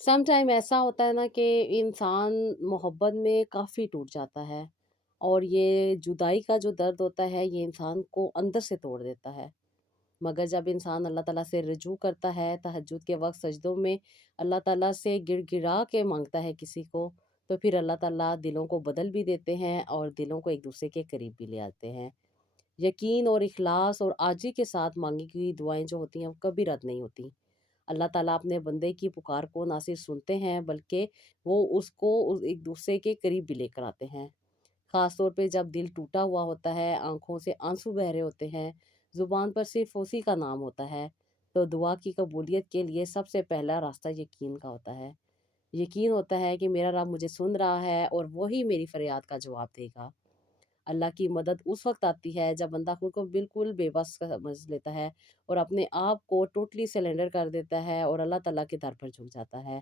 Some time ऐसा होता है ना कि इंसान मोहब्बत में काफ़ी टूट जाता है और ये जुदाई का जो दर्द होता है ये इंसान को अंदर से तोड़ देता है। मगर जब इंसान अल्लाह ताला से रुजू करता है तहज्जुद के वक्त सजदों में अल्लाह ताला से गिड़गिड़ा के मांगता है किसी को, तो फिर अल्लाह ताला दिलों को बदल भी देते हैं और दिलों को एक दूसरे के करीब भी ले आते हैं। यकीन और इखलास और आजी के साथ मांगी हुई दुआएं जो होती हैं वो कभी रद्द नहीं होती। अल्लाह ताला अपने बंदे की पुकार को ना सिर्फ सुनते हैं बल्कि वो उसको एक दूसरे के करीब भी लेकर आते हैं। ख़ास तौर पे जब दिल टूटा हुआ होता है, आँखों से आँसू बह रहे होते हैं, ज़ुबान पर सिर्फ़ उसी का नाम होता है, तो दुआ की कबूलियत के लिए सबसे पहला रास्ता यकीन का होता है। यकीन होता है कि मेरा रब मुझे सुन रहा है और वही मेरी फ़रियाद का जवाब देगा। अल्लाह की मदद उस वक़्त आती है जब बंदा खुद को बिल्कुल बेबस समझ लेता है और अपने आप को टोटली सरेंडर कर देता है और अल्लाह ताला के दर पर झुक जाता है।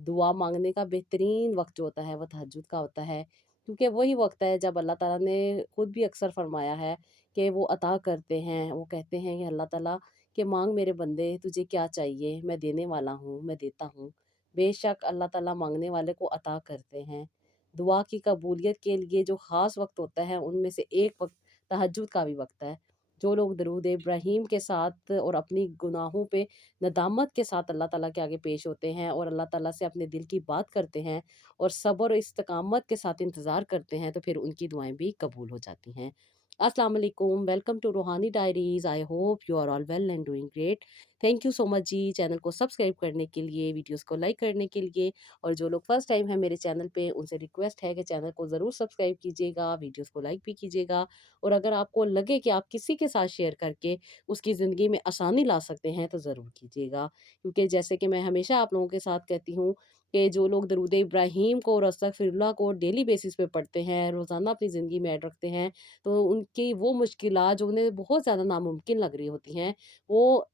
दुआ माँगने का बेहतरीन वक़्त जो होता है वो तहज्जुद का होता है, क्योंकि वही वक़्त है जब अल्लाह ताला ने खुद भी अक्सर फ़रमाया है कि वो अता करते हैं। वो कहते हैं कि अल्लाह ताला कि माँग मेरे बंदे तुझे क्या चाहिए? मैं देने वाला हूँ, मैं देता हूँ। बेशक अल्लाह ताला माँगने वाले को अता करते हैं। दुआ की कबूलियत के लिए जो ख़ास वक़्त होता है, उनमें से एक वक़्त तहज्जुद का भी वक़्त है। जो लोग दरूद इब्राहीम के साथ और अपनी गुनाहों पे नदामत के साथ अल्लाह ताला के आगे पेश होते हैं और अल्लाह ताला से अपने दिल की बात करते हैं और सब्र और इस्तिकामत के साथ इंतज़ार करते हैं, तो फिर उनकी दुआएँ भी कबूल हो जाती हैं। अस्सलाम वालेकुम, welcome to Roohani diaries. I hope you are all well and doing great. Thank you so much जी, चैनल को सब्सक्राइब करने के लिए, वीडियोज़ को लाइक करने के लिए। और जो लोग फर्स्ट टाइम है मेरे चैनल पे उनसे रिक्वेस्ट है कि चैनल को ज़रूर सब्सक्राइब कीजिएगा, वीडियोस को लाइक भी कीजिएगा। और अगर आपको लगे कि आप किसी के साथ शेयर करके उसकी ज़िंदगी में आसानी ला सकते हैं तो ज़रूर कीजिएगा, क्योंकि जैसे कि मैं हमेशा आप लोगों के साथ कहती हूँ कि जो लोग दरूद इब्राहीम को और अस्तगफिरुल्लाह को डेली बेसिस पे पढ़ते हैं, रोज़ाना अपनी ज़िंदगी में ऐड रखते हैं, तो उनकी वो मुश्किलात जो उन्हें बहुत ज़्यादा नामुमकिन लग रही होती हैं, वो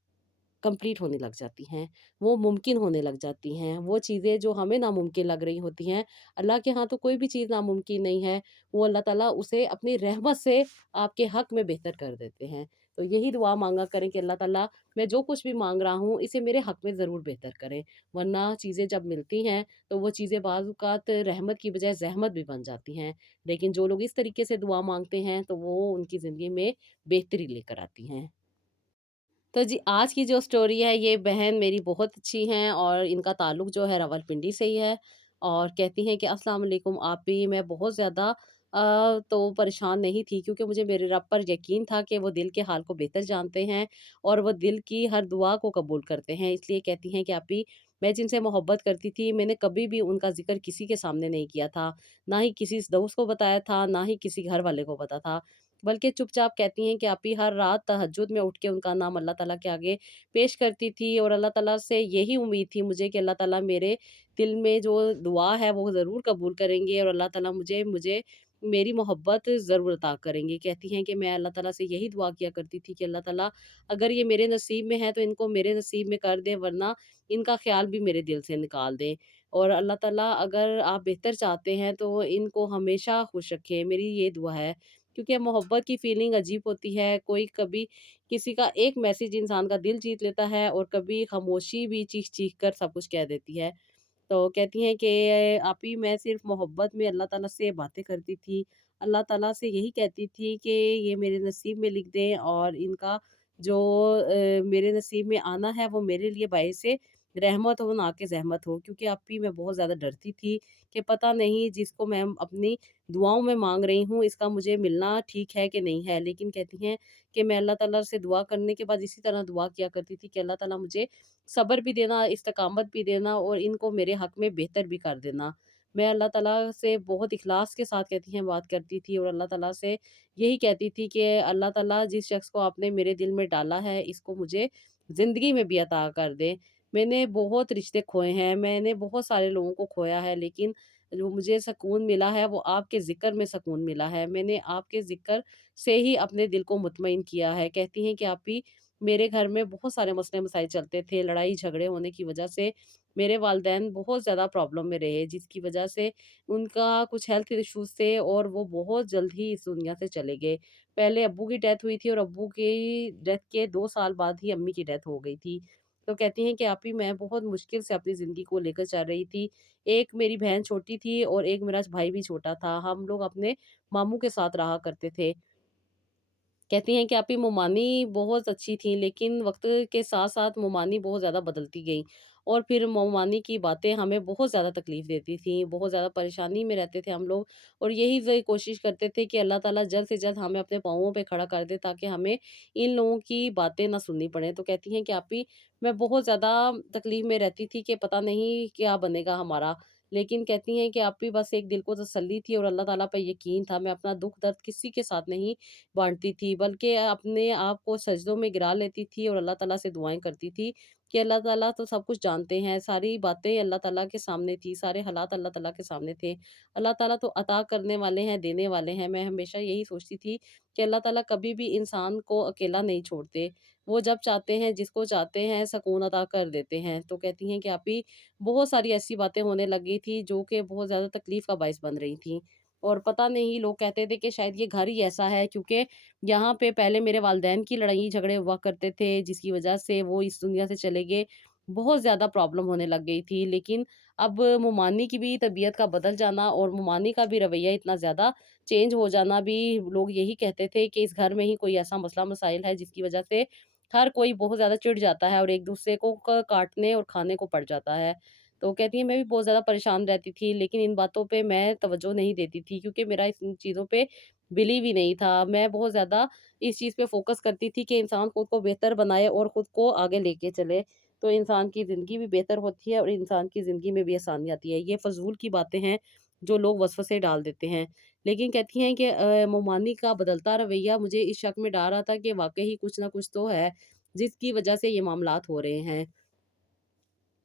कंप्लीट होने लग जाती हैं, वो मुमकिन होने लग जाती हैं। वो चीज़ें जो हमें नामुमकिन लग रही होती हैं, अल्लाह के यहाँ तो कोई भी चीज़ नामुमकिन नहीं है। वो अल्लाह ताला उसे अपनी रहमत से आपके हक़ में बेहतर कर देते हैं। तो यही दुआ माँगा करें कि अल्लाह ताला मैं जो कुछ भी माँग रहा हूँ, इसे मेरे हक़ में ज़रूर बेहतर करें। वरना चीज़ें जब मिलती हैं, तो वो चीज़ें बाज़ औक़ात रहमत की बजाय ज़हमत भी बन जाती हैं। लेकिन जो लोग इस तरीके से दुआ माँगते हैं, तो वो उनकी ज़िंदगी में बेहतरी लेकर आती हैं। तो जी, आज की जो स्टोरी है ये बहन मेरी बहुत अच्छी हैं और इनका ताल्लुक जो है रावलपिंडी से ही है। और कहती हैं कि अस्सलाम वालेकुम आप भी। मैं बहुत ज़्यादा तो परेशान नहीं थी, क्योंकि मुझे मेरे रब पर यकीन था कि वो दिल के हाल को बेहतर जानते हैं और वो दिल की हर दुआ को कबूल करते हैं। इसलिए कहती हैं कि आप भी, मैं जिनसे मोहब्बत करती थी मैंने कभी भी उनका ज़िक्र किसी के सामने नहीं किया था। ना ही किसी दोस्त को बताया था, ना ही किसी घर वाले को पता था। बल्कि चुपचाप कहती हैं कि आप ही हर रात तहज्जुद में उठ के उनका नाम अल्लाह ताला के आगे पेश करती थी और अल्लाह ताला से यही उम्मीद थी मुझे कि अल्लाह ताला मेरे दिल में जो दुआ है वो ज़रूर कबूल करेंगे और अल्लाह ताला मुझे मुझे मेरी मोहब्बत ज़रूर अता करेंगे। कहती हैं कि मैं अल्लाह ताला से यही दुआ किया करती थी कि अल्लाह ताला अगर ये मेरे नसीब में है तो इनको मेरे नसीब में कर दें, वरना इनका ख़्याल भी मेरे दिल से निकाल दें। और अल्लाह ताला अगर आप बेहतर चाहते हैं तो इनको हमेशा खुश रखें, मेरी ये दुआ है। क्योंकि मोहब्बत की फीलिंग अजीब होती है, कोई कभी किसी का एक मैसेज इंसान का दिल जीत लेता है और कभी खामोशी भी चीख-चीख कर सब कुछ कह देती है। तो कहती हैं कि आप ही, मैं सिर्फ़ मोहब्बत में अल्लाह ताला से बातें करती थी। अल्लाह ताला से यही कहती थी कि ये मेरे नसीब में लिख दें और इनका जो मेरे नसीब में आना है वो मेरे लिए बाइसे रहमत हो ना कि ज़हमत हो। क्योंकि आप ही, मैं बहुत ज़्यादा डरती थी कि पता नहीं जिसको मैं अपनी दुआओं में माँग रही हूँ इसका मुझे मिलना ठीक है कि नहीं है। लेकिन कहती हैं कि मैं अल्लाह ताला से दुआ करने के बाद इसी तरह दुआ किया करती थी कि अल्लाह ताला मुझे सब्र भी देना, इस्तकामत भी देना और इनको मेरे हक़ में बेहतर भी कर देना। मैं अल्लाह ताला से बहुत इख़लास के साथ कहती हैं बात करती थी और अल्लाह ताला से यही कहती थी कि अल्लाह ताला जिस शख़्स को आपने मेरे दिल में डाला है इसको मुझे ज़िंदगी में भी अता कर दें। मैंने बहुत रिश्ते खोए हैं, मैंने बहुत सारे लोगों को खोया है, लेकिन जो मुझे सुकून मिला है वो आपके ज़िक्र में सुकून मिला है। मैंने आपके ज़िक्र से ही अपने दिल को मुतमईन किया है। कहती हैं कि आप ही, मेरे घर में बहुत सारे मसले मसाइल चलते थे, लड़ाई झगड़े होने की वजह से मेरे वालिदैन बहुत ज़्यादा प्रॉब्लम में रहे, जिसकी वजह से उनका कुछ हेल्थ इश्यूज़ थे और वो बहुत जल्द ही इस दुनिया से चले गए। पहले अब्बू की डेथ हुई थी और अब्बू की डेथ के 2 साल बाद ही अम्मी की डेथ हो गई थी। तो कहती हैं कि आप ही मैं बहुत मुश्किल से अपनी ज़िंदगी को लेकर चल रही थी। एक मेरी बहन छोटी थी और एक मेरा भाई भी छोटा था। हम लोग अपने मामू के साथ रहा करते थे। कहती हैं कि आपकी मोमानी बहुत अच्छी थी, लेकिन वक़्त के साथ-साथ मोमानी बहुत ज़्यादा बदलती गईं और फिर मोमानी की बातें हमें बहुत ज़्यादा तकलीफ़ देती थीं, बहुत ज़्यादा परेशानी में रहते थे हम लोग और यही कोशिश करते थे कि अल्लाह ताला जल्द से जल्द हमें अपने पाँवों पे खड़ा कर दे ताकि हमें इन लोगों की बातें ना सुननी पड़ें। तो कहती हैं कि आपी मैं बहुत ज़्यादा तकलीफ़ में रहती थी कि पता नहीं क्या बनेगा हमारा। लेकिन कहती हैं कि आप भी बस एक दिल को तसल्ली थी और अल्लाह ताला पे यकीन था। मैं अपना दुःख दर्द किसी के साथ नहीं बाँटती थी, बल्कि अपने आप को सजदों में गिरा लेती थी और अल्लाह ताला से दुआएँ करती थी कि अल्लाह ताला तो सब कुछ जानते हैं, सारी बातें अल्लाह ताला के सामने थी, सारे हालात अल्लाह ताला के सामने थे। अल्लाह ताला तो अता करने वाले हैं, देने वाले हैं। मैं हमेशा यही सोचती थी कि अल्लाह ताला कभी भी इंसान को अकेला नहीं छोड़ते। वो जब चाहते हैं, जिसको चाहते हैं, सुकून अता कर देते हैं। तो कहती हैं कि आप ही बहुत सारी ऐसी बातें होने लग गई थी, जो कि बहुत ज़्यादा तकलीफ़ का बाइस बन रही थी। और पता नहीं लोग कहते थे कि शायद ये घर ही ऐसा है क्योंकि यहाँ पे पहले मेरे वालिदैन की लड़ाई झगड़े हुआ करते थे जिसकी वजह से वो इस दुनिया से चले गए। बहुत ज़्यादा प्रॉब्लम होने लग गई थी। लेकिन अब मुमानी की भी तबीयत का बदल जाना और मुमानी का भी रवैया इतना ज़्यादा चेंज हो जाना भी लोग यही कहते थे कि इस घर में ही कोई ऐसा मसला मसाइल है जिसकी वजह से हर कोई बहुत ज़्यादा चिढ़ जाता है और एक-दूसरे को काटने और खाने को पड़ जाता है। तो कहती है मैं भी बहुत ज़्यादा परेशान रहती थी लेकिन इन बातों पे मैं तवज्जो नहीं देती थी क्योंकि मेरा इन चीज़ों पे बिलीव ही नहीं था। मैं बहुत ज़्यादा इस चीज़ पे फ़ोकस करती थी कि इंसान खुद को बेहतर बनाए और खुद को आगे लेके चले, तो इंसान की ज़िंदगी भी बेहतर होती है और इंसान की ज़िंदगी में भी आसानी आती है। ये फ़ज़ूल की बातें हैं, जो लोग वसवसे डाल देते हैं। लेकिन कहती हैं कि मोमानी का बदलता रवैया मुझे इस शक में डाल रहा था कि वाक़ई ही कुछ ना कुछ तो है, जिसकी वजह से ये मामलात हो रहे हैं।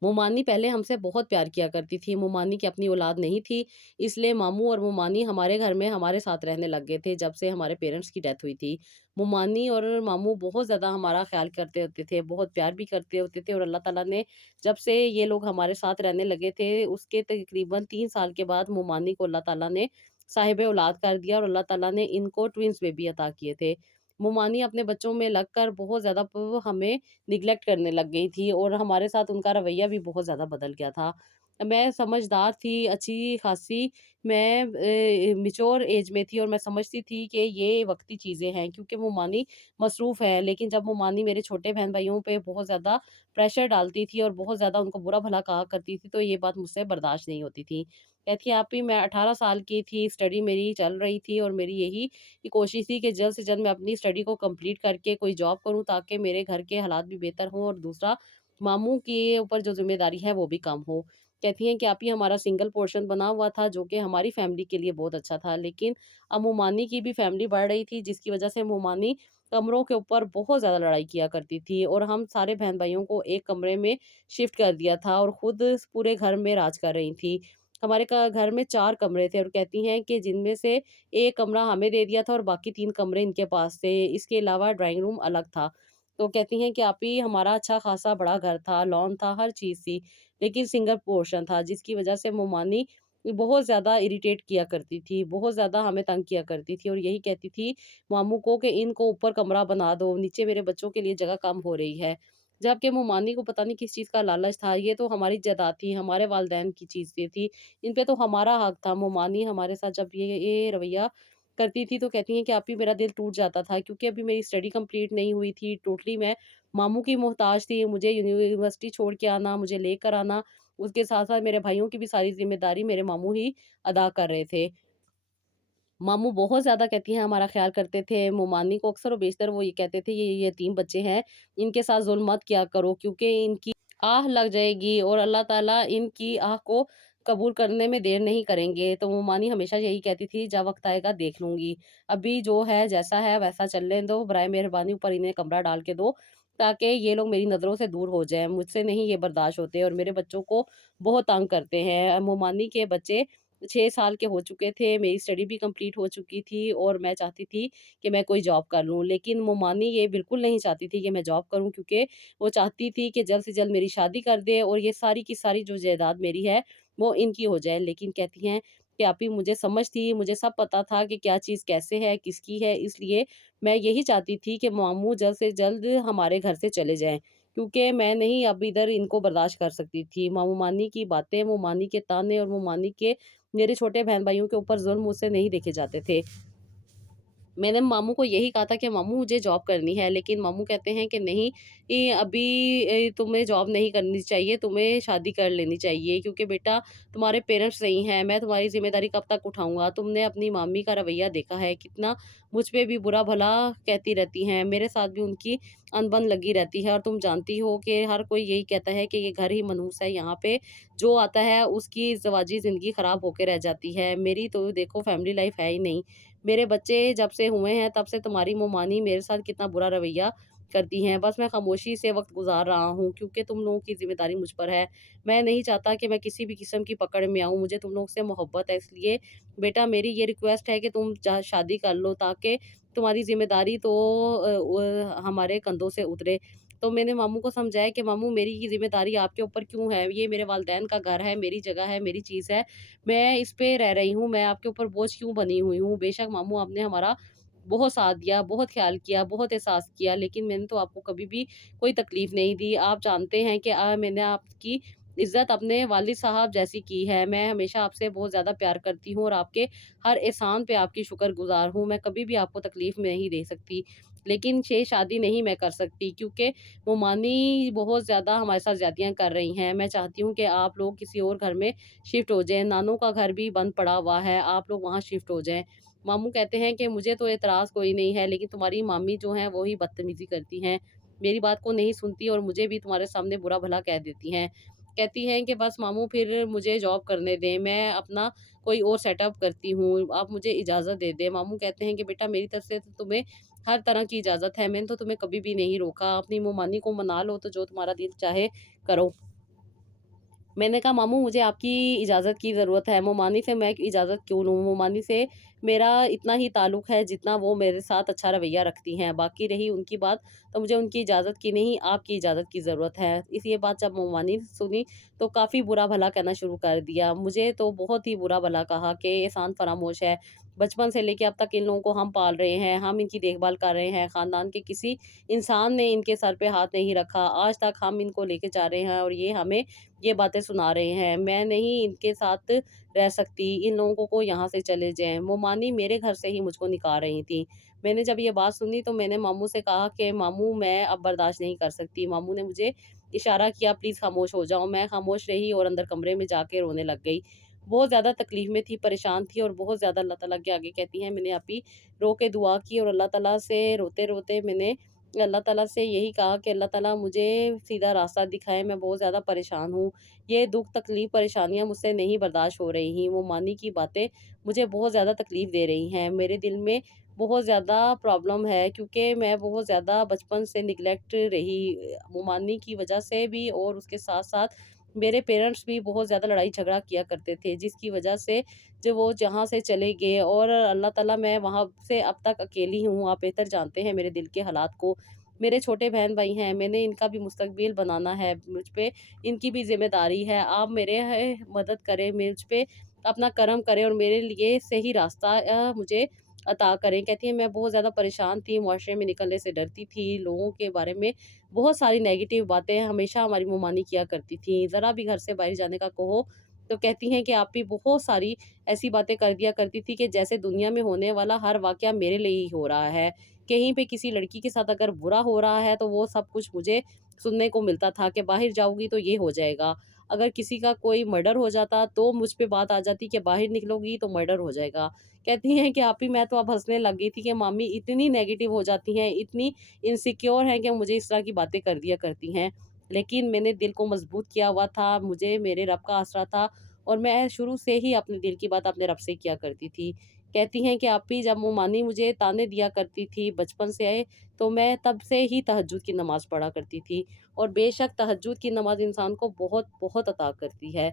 मोमानी पहले हमसे बहुत प्यार किया करती थी। मोमानी की अपनी औलाद नहीं थी, इसलिए मामू और मोमानी हमारे घर में हमारे साथ रहने लग गए थे जब से हमारे पेरेंट्स की डेथ हुई थी। मोमानी और मामू बहुत ज़्यादा हमारा ख़्याल करते होते थे, बहुत प्यार भी करते होते थे और अल्लाह ताला ने जब से ये लोग हमारे साथ रहने लगे थे, उसके तकरीबन 3 साल के बाद मोमानी को अल्लाह ताला ने साहिब औलाद कर दिया और अल्लाह ताला ने इनको ट्विन्स बेबी अता किए थे। मोमानी अपने बच्चों में लगकर बहुत ज़्यादा हमें निग्लेक्ट करने लग गई थी और हमारे साथ उनका रवैया भी बहुत ज़्यादा बदल गया था। मैं समझदार थी, अच्छी-खासी मैं मैच्योर ऐज में थी और मैं समझती थी कि ये वक़्ती चीज़ें हैं क्योंकि मोमानी मसरूफ़ है। लेकिन जब मोमानी मेरे छोटे बहन-भाइयों पे बहुत ज़्यादा प्रेशर डालती थी और बहुत ज़्यादा उनको बुरा-भला कहा करती थी, तो ये बात मुझसे बर्दाश्त नहीं होती थी। कहती हैं, "आप ही मैं 18 साल की थी, स्टडी मेरी चल रही थी और मेरी यही की कोशिश थी कि जल्द से जल्द मैं अपनी स्टडी को कंप्लीट करके कोई जॉब करूँ ताकि मेरे घर के हालात भी बेहतर हों और दूसरा मामू के ऊपर जो ज़िम्मेदारी है वो भी कम हो। कहती हैं कि आप ही हमारा सिंगल पोर्शन बना हुआ था जो कि हमारी फैमिली के लिए बहुत अच्छा था। लेकिन अब मोमानी की भी फैमिली बढ़ रही थी जिसकी वज़ह से मोमानी कमरों के ऊपर बहुत ज़्यादा लड़ाई किया करती थी और हम सारे बहन-भाइयों को एक कमरे में शिफ्ट कर दिया था और खुद पूरे घर में राज कर रही थी। हमारे घर में 4 कमरे थे और कहती हैं कि जिनमें से 1 कमरा हमें दे दिया था और बाकी 3 कमरे इनके पास थे। इसके अलावा ड्राइंग रूम अलग था। तो कहती हैं कि आप ही हमारा अच्छा खासा बड़ा घर था, लॉन था, हर चीज़ थी, लेकिन सिंगल पोर्शन था जिसकी वज़ह से मोमानी बहुत ज़्यादा इरिटेट किया करती थी, बहुत ज़्यादा हमें तंग किया करती थी और यही कहती थी मामू को कि इनको ऊपर कमरा बना दो, नीचे मेरे बच्चों के लिए जगह कम हो रही है। जबकि मोमानी को पता नहीं किस चीज़ का लालच था, ये तो हमारी जायदाद थी, हमारे वालिदैन की चीज़ें थी, इन पे तो हमारा हक था। मोमानी हमारे साथ जब ये रवैया करती थी तो कहती हैं कि आप ही मेरा दिल टूट जाता था क्योंकि अभी मेरी स्टडी कंप्लीट नहीं हुई थी, टोटली मैं मामू की मोहताज थी, मुझे यूनिवर्सिटी छोड़ के आना, मुझे लेकर आना, उसके साथ-साथ मेरे भाइयों की भी सारी ज़िम्मेदारी मेरे मामू ही अदा कर रहे थे। मामू बहुत ज़्यादा कहती हैं हमारा ख़्याल करते थे, मोमानी को अक्सर और बेशतर वो ये कहते थे ये यतीम बच्चे हैं, इनके साथ ज़ुल्म मत किया करो क्योंकि इनकी आह लग जाएगी और अल्लाह ताला इनकी आह को कबूल करने में देर नहीं करेंगे। तो मोमानी हमेशा यही कहती थी जब वक़्त आएगा देख लूँगी, अभी जो है जैसा है वैसा चलने दो, बराए मेहरबानी ऊपर इन्हें कमरा डाल के दो, ताकि ये लोग मेरी नज़रों से दूर हो जाएँ, मुझसे नहीं ये बर्दाश्त होते और मेरे बच्चों को बहुत तंग करते हैं। मोमानी के बच्चे 6 साल के हो चुके थे, मेरी स्टडी भी कंप्लीट हो चुकी थी और मैं चाहती थी कि मैं कोई जॉब कर लूँ। लेकिन मोमानी ये बिल्कुल नहीं चाहती थी कि मैं जॉब करूँ क्योंकि वो चाहती थी कि जल्द से जल्द मेरी शादी कर दे और ये सारी की सारी जो जायदाद मेरी है, वो इनकी हो जाए। लेकिन कहती हैं कि आप ही मुझे समझ थी, मुझे सब पता था कि क्या चीज़ कैसे है, किसकी है, इसलिए मैं यही चाहती थी कि मामू जल्द से जल्द हमारे घर से चले जाएँ। क्योंकि मैं नहीं अब इधर इनको बर्दाश्त कर सकती थी। मामू मानी की बातें, मुँह मानी के ताने और मुँह मानी के मेरे छोटे बहन-भाइयों के ऊपर ज़ुल्म मुझसे नहीं देखे जाते थे। मैंने मामू को यही कहा था कि मामू मुझे जॉब करनी है, लेकिन मामू कहते हैं कि नहीं, ये अभी तुम्हें जॉब नहीं करनी चाहिए, तुम्हें शादी कर लेनी चाहिए, क्योंकि बेटा तुम्हारे पेरेंट्स नहीं हैं, मैं तुम्हारी ज़िम्मेदारी कब तक उठाऊँगा? तुमने अपनी मामी का रवैया देखा है, कितना मुझ पे भी बुरा-भला कहती रहती हैं, मेरे साथ भी उनकी अनबन लगी रहती है, और तुम जानती हो कि हर कोई यही कहता है कि ये घर ही मनहूस है, यहाँ पे जो आता है उसकी ज़िवाजी ज़िंदगी ख़राब होके रह जाती है। मेरी तो देखो फैमिली लाइफ़ है ही नहीं। मेरे बच्चे जब से हुए हैं तब से तुम्हारी मुमानी मेरे साथ कितना बुरा रवैया करती हैं। बस मैं खामोशी से वक़्त गुज़ार रहा हूँ, क्योंकि तुम लोगों की ज़िम्मेदारी मुझ पर है। मैं नहीं चाहता कि मैं किसी भी किस्म की पकड़ में आऊँ, मुझे तुम लोग से मोहब्बत है, इसलिए बेटा मेरी ये रिक्वेस्ट है कि तुम शादी कर लो, ताकि तुम्हारी ज़िम्मेदारी तो हमारे कंधों से उतरे। तो मैंने मामू को समझाया कि मामू मेरी ये ज़िम्मेदारी आपके ऊपर क्यों है? ये मेरे वालिदैन का घर है, मेरी जगह है, मेरी चीज़ है। मैं इस पे रह रही हूँ, मैं आपके ऊपर बोझ क्यों बनी हुई हूँ? बेशक मामू आपने हमारा बहुत साथ दिया, बहुत ख़्याल किया, बहुत एहसास किया, लेकिन मैंने तो आपको कभी भी कोई तकलीफ़ नहीं दी। आप जानते हैं कि मैंने आपकी इज़्ज़त अपने वालिद साहब जैसी की है। मैं हमेशा आपसे बहुत ज़्यादा प्यार करती हूँ और आपके हर एहसान पे आपकी शुक्रगुज़ार हूँ। मैं कभी भी आपको तकलीफ़ नहीं दे सकती। लेकिन ये शादी नहीं मैं कर सकती, क्योंकि मुमानी बहुत ज़्यादा हमारे साथ ज़्यादतियाँ कर रही हैं। मैं चाहती हूँ कि आप लोग किसी और घर में शिफ्ट हो जाएँ, नानों का घर भी बंद पड़ा हुआ है, आप लोग वहाँ शिफ्ट हो जाएँ। मामू कहते हैं कि मुझे तो एतराज़ कोई नहीं है, लेकिन तुम्हारी मामी जो हैं वो ही बदतमीज़ी करती हैं, मेरी बात को नहीं सुनती और मुझे भी तुम्हारे सामने बुरा-भला कह देती हैं। कहती हैं कि बस मामू फिर मुझे जॉब करने दें, मैं अपना कोई और सेटअप करती हूँ, आप मुझे इजाज़त दे दें। मामू कहते हैं कि बेटा मेरी तरफ से तो तुम्हें हर तरह की इजाज़त है, मैंने तो तुम्हें कभी भी नहीं रोका, अपनी मुँह-मानी को मना लो, तो जो तुम्हारा दिल चाहे करो। मैंने कहा मामू मुझे आपकी इजाज़त की ज़रूरत है, मोमानी से मैं इजाज़त क्यों लूँ? मोमानी से मेरा इतना ही ताल्लुक़ है जितना वो मेरे साथ अच्छा रवैया रखती हैं। बाकी रही उनकी बात, तो मुझे उनकी इजाज़त की नहीं, आपकी इजाज़त की ज़रूरत है। ये बात जब मोमानी ने सुनी तो काफ़ी बुरा-भला कहना शुरू कर दिया। मुझे तो बहुत ही बुरा-भला कहा कि एहसान फरामोश है। बचपन से लेके अब तक इन लोगों को हम पाल रहे हैं, हम इनकी देखभाल कर रहे हैं, ख़ानदान के किसी इंसान ने इनके सर पे हाथ नहीं रखा। आज तक हम इनको लेके जा रहे हैं और ये हमें ये बातें सुना रहे हैं। मैं नहीं इनके साथ रह सकती, इन लोगों को यहाँ से चले जाएँ। मोमानी मेरे घर से ही मुझको निकाल रही थी। मैंने जब ये बात सुनी तो मैंने मामू से कहा कि मामू मैं अब बर्दाश्त नहीं कर सकती। मामू ने मुझे इशारा किया प्लीज़ खामोश हो जाओ। मैं खामोश रही और अंदर कमरे में जाके रोने लग गई। बहुत ज़्यादा तकलीफ़ में थी, परेशान थी और बहुत ज़्यादा अल्लाह ताला के आगे कहती हैं मैंने अभी रो के दुआ की और अल्लाह ताला से रोते-रोते मैंने अल्लाह ताला से यही कहा कि अल्लाह ताला मुझे सीधा रास्ता दिखाए, मैं बहुत ज़्यादा परेशान हूँ। ये दुःख, तकलीफ़, परेशानियाँ मुझसे नहीं बर्दाश्त हो रही हैं। वो मानी की बातें मुझे बहुत ज़्यादा तकलीफ़ दे रही हैं। मेरे दिल में बहुत ज़्यादा प्रॉब्लम है, क्योंकि मैं बहुत ज़्यादा बचपन से नेग्लेक्ट रही। मुमानी की वजह से भी और उसके साथ-साथ मेरे पेरेंट्स भी बहुत ज़्यादा लड़ाई झगड़ा किया करते थे, जिसकी वजह से जो वो जहाँ से चले गए और अल्लाह ताला मैं वहाँ से अब तक अकेली हूँ। आप बेहतर जानते हैं मेरे दिल के हालात को। मेरे छोटे बहन-भाई हैं, मैंने इनका भी मुस्तकबिल बनाना है, मुझ पे इनकी भी ज़िम्मेदारी है। आप मेरे मदद करें, मुझ पे अपना करम करें और मेरे लिए सही रास्ता मुझे अता करें। कहती हैं मैं बहुत ज़्यादा परेशान थी, मुआशरे में निकलने से डरती थी, लोगों के बारे में बहुत सारी नेगेटिव बातें हमेशा हमारी मुँह-मानी किया करती थीं। ज़रा भी घर से बाहर जाने का कहो, तो कहती हैं कि आप भी बहुत सारी ऐसी बातें कर दिया करती थी कि जैसे दुनिया में होने वाला हर वाक़या मेरे लिए ही हो रहा है। कहीं पे किसी लड़की के साथ अगर बुरा हो रहा है, तो वो सब कुछ मुझे सुनने को मिलता था कि बाहर जाओगी तो ये हो जाएगा। अगर किसी का कोई मर्डर हो जाता, तो मुझ पे बात आ जाती कि बाहर निकलोगी तो मर्डर हो जाएगा। कहती हैं कि आप ही मैं तो अब हँसने लग गई थी कि मामी इतनी नेगेटिव हो जाती हैं, इतनी इनसिक्योर हैं कि मुझे इस तरह की बातें कर दिया करती हैं। लेकिन मैंने दिल को मजबूत किया हुआ था, मुझे मेरे रब का आसरा था और मैं शुरू से ही अपने दिल की बात अपने रब से किया करती थी। कहती हैं कि आप ही जब मुमानी मुझे ताने दिया करती थी बचपन से, तो मैं तब से ही तहज्जुद की नमाज़ पढ़ा करती थी और बेशक तहज्जुद की नमाज़ इंसान को बहुत-बहुत अता करती है।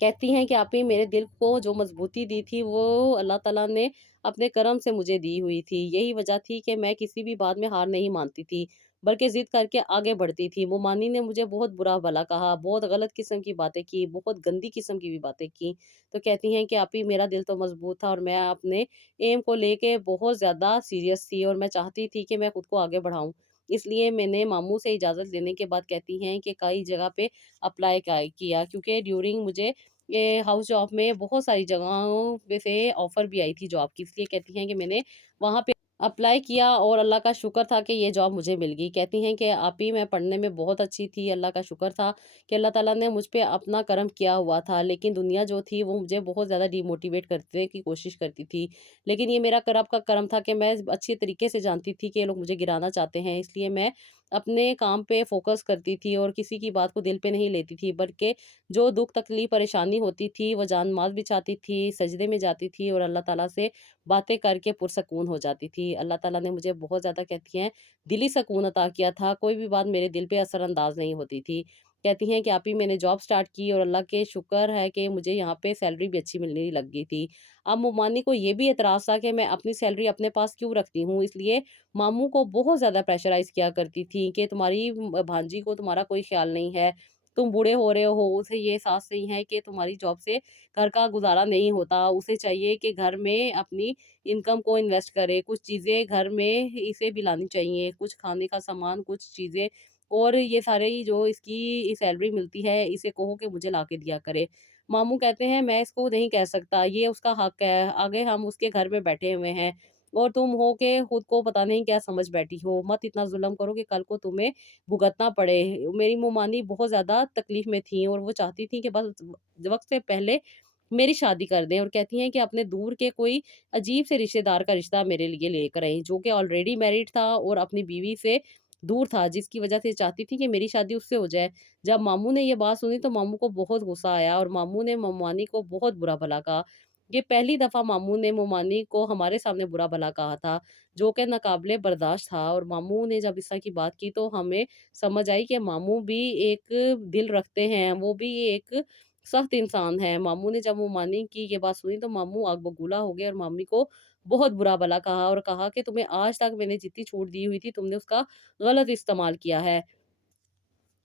कहती हैं कि आपने मेरे दिल को जो मजबूती दी थी वो अल्लाह ताला ने अपने करम से मुझे दी हुई थी। यही वजह थी कि मैं किसी भी बात में हार नहीं मानती थी, बल्कि ज़िद करके आगे बढ़ती थी। मुमानी ने मुझे बहुत बुरा-भला कहा, बहुत गलत किस्म की बातें की, बहुत गंदी किस्म की भी बातें की। तो कहती हैं कि आप ही मेरा दिल तो मजबूत था और मैं अपने एम को लेके बहुत ज़्यादा सीरियस थी और मैं चाहती थी कि मैं खुद को आगे बढ़ाऊँ। इसलिए मैंने मामू से इजाज़त लेने के बाद कहती हैं कि कई जगह पे अप्लाई किया, क्योंकि ड्यूरिंग मुझे ये हाउस जॉब में बहुत सारी जगहों पे से ऑफ़र भी आई थी जॉब की, इसलिए कहती हैं कि मैंने वहाँ पे अप्लाई किया और अल्लाह का शुक्र था कि ये जॉब मुझे मिल गई। कहती हैं कि आप ही, मैं पढ़ने में बहुत अच्छी थी, अल्लाह का शुक्र था कि अल्लाह ताला ने मुझ पे अपना करम किया हुआ था। लेकिन दुनिया जो थी वो मुझे बहुत ज़्यादा डिमोटिवेट करने की कोशिश करती थी। लेकिन ये मेरा रब का करम था कि मैं अच्छी तरीके से जानती थी कि ये लोग मुझे गिराना चाहते हैं, इसलिए मैं अपने काम पे फ़ोकस करती थी और किसी की बात को दिल पे नहीं लेती थी, बल्कि जो दुःख तकलीफ़ परेशानी होती थी वो जान माल बिछाती थी, सजदे में जाती थी और अल्लाह ताला से बातें करके पुरसकून हो जाती थी। अल्लाह ताला ने मुझे बहुत ज़्यादा, कहती हैं, दिली सकून अता किया था, कोई भी बात मेरे दिल पे असरअंदाज़ नहीं होती थी। कहती हैं कि आप ही, मैंने जॉब स्टार्ट की और अल्लाह के शुक्र है कि मुझे यहाँ पे सैलरी भी अच्छी मिलने लग गई थी। अब मुमानी को ये भी एतराज़ था कि मैं अपनी सैलरी अपने पास क्यों रखती हूँ, इसलिए मामू को बहुत ज़्यादा प्रेशराइज़ किया करती थी कि तुम्हारी भांजी को तुम्हारा कोई ख़्याल नहीं है, तुम बूढ़े हो रहे हो, उसे ये एहसास नहीं है कि तुम्हारी जॉब से घर का गुज़ारा नहीं होता, उसे चाहिए कि घर में अपनी इनकम को इन्वेस्ट करे, कुछ चीज़ें घर में इसे भी लानी चाहिए, कुछ खाने का सामान, कुछ चीज़ें, और ये सारे ही जो इसकी सैलरी मिलती है, इसे कहो कि मुझे ला के दिया करे। मामू कहते हैं मैं इसको नहीं कह सकता, ये उसका हक है, आगे हम उसके घर में बैठे हुए हैं और तुम हो के खुद को पता नहीं क्या समझ बैठी हो, मत इतना ज़ुल्म करो कि कल को तुम्हें भुगतना पड़े। मेरी मुमानी बहुत ज़्यादा तकलीफ़ में थी और वो चाहती थी कि बस वक़्त से पहले मेरी शादी कर दें, और कहती हैं कि अपने दूर के कोई अजीब से रिश्तेदार का रिश्ता मेरे लिए लेकर आईं, जो कि ऑलरेडी मैरिड था और अपनी बीवी से दूर था, जिसकी वजह से चाहती थी कि मेरी शादी उससे हो जाए। जब मामू ने ये बात सुनी तो मामू को बहुत गुस्सा आया और मामू ने ममानी को बहुत बुरा-भला कहा। ये पहली दफ़ा मामू ने ममानी को हमारे सामने बुरा-भला कहा था, जो कि नाक़ाबिले बर्दाश्त था, और मामू ने जब इस तरह की बात की तो हमें समझ आई कि मामू भी एक दिल रखते हैं, वो भी एक सख्त इंसान है। मामू ने जब ममानी की ये बात सुनी तो मामू आग बबूला हो गए और मामी को बहुत बुरा-भला कहा और कहा कि तुम्हें आज तक मैंने जितनी छूट दी हुई थी, तुमने उसका गलत इस्तेमाल किया है।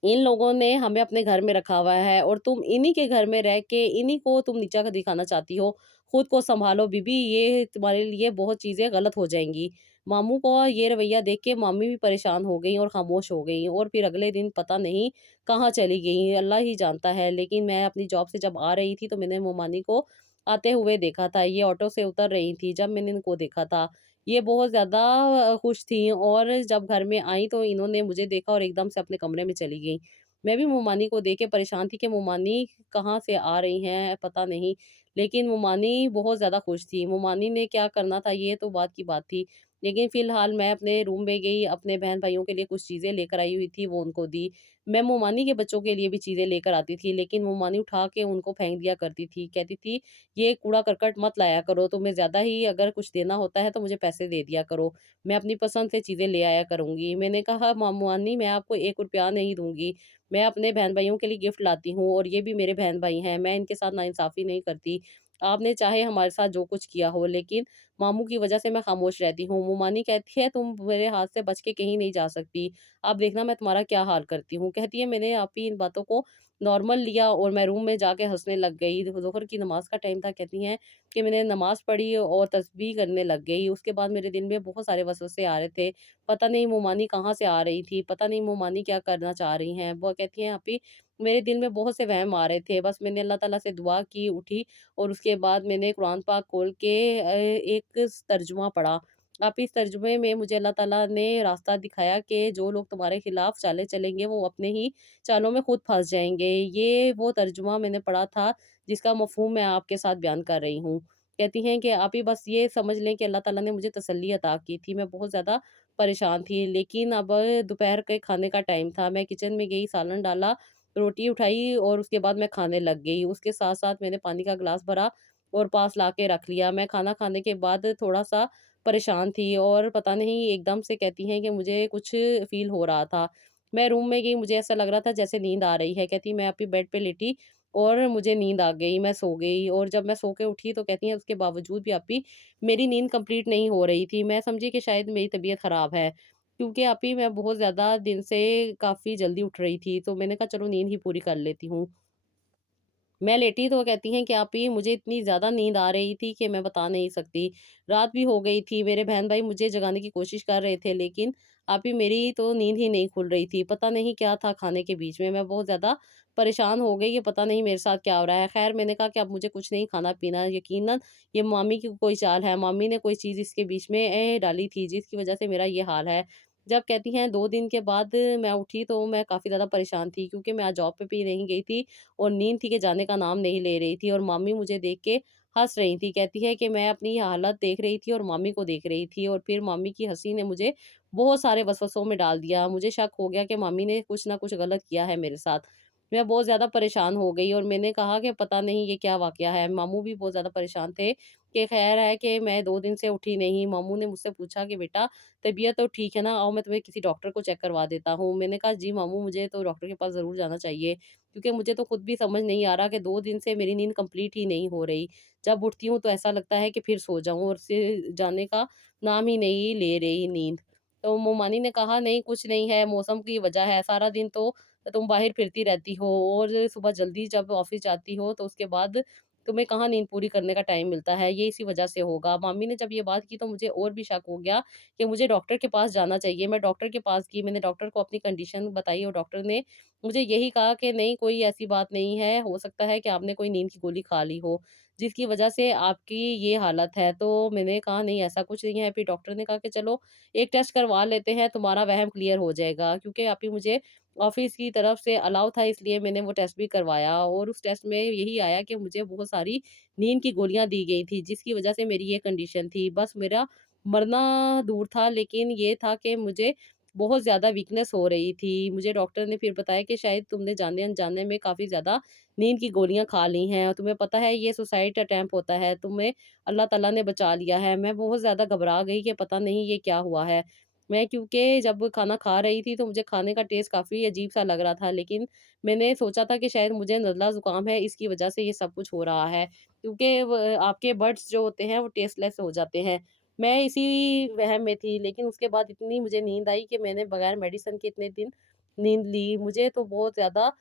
इन लोगों ने हमें अपने घर में रखा हुआ है और तुम इन्हीं के घर में रह के इन्हीं को तुम नीचा क दिखाना चाहती हो। खुद को सँभालो बीबी, ये तुम्हारे लिए बहुत चीज़ें गलत हो जाएँगी। मामू को ये रवैया देख के मामी भी परेशान हो गईं और ख़ामोश हो गईं और फिर अगले दिन पता नहीं कहाँ चली गईं, अल्लाह ही जानता है। लेकिन मैं अपनी जॉब से जब आ रही थी तो मैंने मोमानी को आते हुए देखा था। ये ऑटो से उतर रही थी जब मैंने इनको देखा था। ये बहुत ज़्यादा खुश थीं और जब घर में आईं तो इन्होंने मुझे देखा और एकदम से अपने कमरे में चली गईं। मैं भी मोमानी को देख के परेशान थी कि मोमानी कहाँ से आ रही हैं, पता नहीं। लेकिन मोमानी बहुत ज़्यादा खुश थी। मोमानी ने क्या करना था ये तो बात की बात थी। लेकिन फ़िलहाल मैं अपने रूम में गई, अपने बहन-भाइयों के लिए कुछ चीज़ें लेकर आई हुई थी, वो उनको दी। मैं मोमानी के बच्चों के लिए भी चीज़ें लेकर आती थी, लेकिन मोमानी उठा के उनको फेंक दिया करती थी। कहती थी, "ये कूड़ा-करकट मत लाया करो, तुम्हें ज़्यादा ही अगर कुछ देना होता है तो मुझे पैसे दे दिया करो। मैं अपनी पसंद से चीज़ें ले आया करूँगी।" मैंने कहा, "मामूआनी, मैं आपको ₹1 नहीं दूँगी। मैं अपने बहन-भाइयों के लिए गिफ्ट लाती हूँ और ये भी मेरे बहन-भाई हैं, मैं इनके साथ नाइंसाफ़ी नहीं करती। आपने चाहे हमारे साथ जो कुछ किया हो, लेकिन मामू की वज़ह से मैं खामोश रहती हूँ।" मोमानी कहती है, "तुम मेरे हाथ से बच के कहीं नहीं जा सकती। अब देखना मैं तुम्हारा क्या हाल करती हूँ।" कहती है, "मैंने आपकी इन बातों को नॉर्मल लिया और मैं रूम में जाके हँसने लग गई। ज़ोहर की नमाज़ का टाइम था।" कहती हैं कि मैंने नमाज़ पढ़ी और तस्बीह करने लग गई। उसके बाद मेरे दिल में बहुत सारे वसवसे आ रहे थे। पता नहीं मोमानी कहाँ से आ रही थी, पता नहीं मोमानी क्या करना चाह रही हैं। वो कहती हैं, "आपी, मेरे दिल में बहुत से वहम आ रहे थे। बस मैंने अल्लाह ताला से दुआ की, उठी और उसके बाद मैंने कुरान पाक खोल के एक तर्जुमा पढ़ा। आप इस तर्जुमे में मुझे अल्लाह ताला ने रास्ता दिखाया कि जो लोग तुम्हारे खिलाफ चालें चलेंगे वो अपने ही चालों में खुद फँस जाएँगे। ये वो तर्जुमा मैंने पढ़ा था जिसका मफ़हूम मैं आपके साथ बयान कर रही हूँ। कहती हैं कि आप ही बस ये समझ लें कि अल्लाह ताला ने मुझे तसल्ली अता की थी। मैं बहुत ज़्यादा परेशान थी, लेकिन अब दोपहर के खाने का टाइम था। मैं किचन में गई, सालन डाला, रोटी उठाई और उसके बाद मैं खाने लग गई। उसके साथ-साथ मैंने पानी का ग्लास भरा और पास ला के रख लिया। मैं खाना खाने के बाद थोड़ा-सा परेशान थी और पता नहीं एकदम से कहती हैं कि मुझे कुछ फ़ील हो रहा था। मैं रूम में गई, मुझे ऐसा लग रहा था जैसे नींद आ रही है। कहती मैं अपनी बेड पे लेटी और मुझे नींद आ गई, मैं सो गई और जब मैं सो के उठी तो कहती हैं उसके बावजूद भी आपी मेरी नींद कंप्लीट नहीं हो रही थी। मैं समझी कि शायद मेरी तबीयत ख़राब है, क्योंकि आपी मैं बहुत ज़्यादा दिन से काफ़ी जल्दी उठ रही थी, तो मैंने कहा चलो नींद ही पूरी कर लेती हूँ। मैं लेटी तो कहती हैं कि आप ही, मुझे इतनी ज़्यादा नींद आ रही थी कि मैं बता नहीं सकती। रात भी हो गई थी, मेरे बहन-भाई मुझे जगाने की कोशिश कर रहे थे, लेकिन आप ही मेरी तो नींद ही नहीं खुल रही थी। पता नहीं क्या था खाने के बीच में, मैं बहुत ज़्यादा परेशान हो गई कि पता नहीं मेरे साथ क्या हो रहा है। ख़ैर मैंने कहा कि अब मुझे कुछ नहीं खाना-पीना, यकीनन ये मामी की कोई चाल है, मामी ने कोई चीज़ इसके बीच में डाली थी जिसकी वज़ह से मेरा ये हाल है। जब कहती हैं 2 दिन के बाद मैं उठी तो मैं काफ़ी ज़्यादा परेशान थी, क्योंकि मैं आज जॉब पे भी नहीं गई थी और नींद थी कि जाने का नाम नहीं ले रही थी, और मामी मुझे देख के हँस रही थी। कहती है कि मैं अपनी ये हालत देख रही थी और मामी को देख रही थी, और फिर मामी की हँसी ने मुझे बहुत सारे वसवसों में डाल दिया। मुझे शक हो गया कि मामी ने कुछ न कुछ गलत किया है मेरे साथ। मैं बहुत ज़्यादा परेशान हो गई और मैंने कहा कि पता नहीं ये क्या वाक़या है। मामू भी बहुत ज़्यादा परेशान थे कि ख़ैर है कि मैं 2 दिन से उठी नहीं। मामू ने मुझसे पूछा कि बेटा तबीयत तो ठीक है ना? आओ मैं तुम्हें किसी डॉक्टर को चेक करवा देता हूँ। मैंने कहा जी मामू, मुझे तो डॉक्टर के पास ज़रूर जाना चाहिए, क्योंकि मुझे तो खुद भी समझ नहीं आ रहा कि 2 दिन से मेरी नींद कंप्लीट ही नहीं हो रही। जब उठती हूँ तो ऐसा लगता है कि फिर सो जाऊँ, और से जाने का नाम ही नहीं ले रही नींद। तो मोमानी ने कहा नहीं कुछ नहीं है, मौसम की वजह है, सारा दिन तो तुम बाहर फिरती रहती हो और सुबह जल्दी जब ऑफ़िस जाती हो तो उसके बाद तुम्हें कहाँ नींद पूरी करने का टाइम मिलता है, ये इसी वजह से होगा। मामी ने जब ये बात की तो मुझे और भी शक हो गया कि मुझे डॉक्टर के पास जाना चाहिए। मैं डॉक्टर के पास गई, मैंने डॉक्टर को अपनी कंडीशन बताई और डॉक्टर ने मुझे यही कहा कि नहीं कोई ऐसी बात नहीं है, हो सकता है कि आपने कोई नींद की गोली खा ली हो, जिसकी वजह से आपकी ये हालत है। तो मैंने कहा नहीं ऐसा कुछ नहीं है। फिर डॉक्टर ने कहा कि चलो एक टेस्ट करवा लेते हैं, तुम्हारा वहम क्लियर हो जाएगा, क्योंकि आप ही मुझे ऑफ़िस की तरफ से अलाउ था, इसलिए मैंने वो टेस्ट भी करवाया, और उस टेस्ट में यही आया कि मुझे बहुत सारी नींद की गोलियाँ दी गई थी, जिसकी वजह से मेरी ये कंडीशन थी। बस मेरा मरना दूर था, लेकिन ये था कि मुझे बहुत ज़्यादा वीकनेस हो रही थी। मुझे डॉक्टर ने फिर बताया कि शायद तुमने जाने-अनजाने में काफ़ी ज़्यादा नींद की गोलियाँ खा ली हैं, और तुम्हें पता है ये सुसाइड अटेम्प्ट होता है, तुम्हें अल्लाह ताला ने बचा लिया है। मैं बहुत ज़्यादा घबरा गई कि पता नहीं ये क्या हुआ है। मैं क्योंकि जब खाना खा रही थी तो मुझे खाने का टेस्ट काफ़ी अजीब-सा लग रहा था, लेकिन मैंने सोचा था कि शायद मुझे नज़ला ज़ुकाम है, इसकी वजह से ये सब कुछ हो रहा है। क्योंकि आपके बड्स जो होते हैं वो टेस्टलेस हो जाते हैं। मैं इसी वहम में थी, लेकिन उसके बाद इतनी मुझे नींद आई कि मैंने बगैर मेडिसिन के इतने दिन नींद ली। मुझे तो बहुत ज़्यादा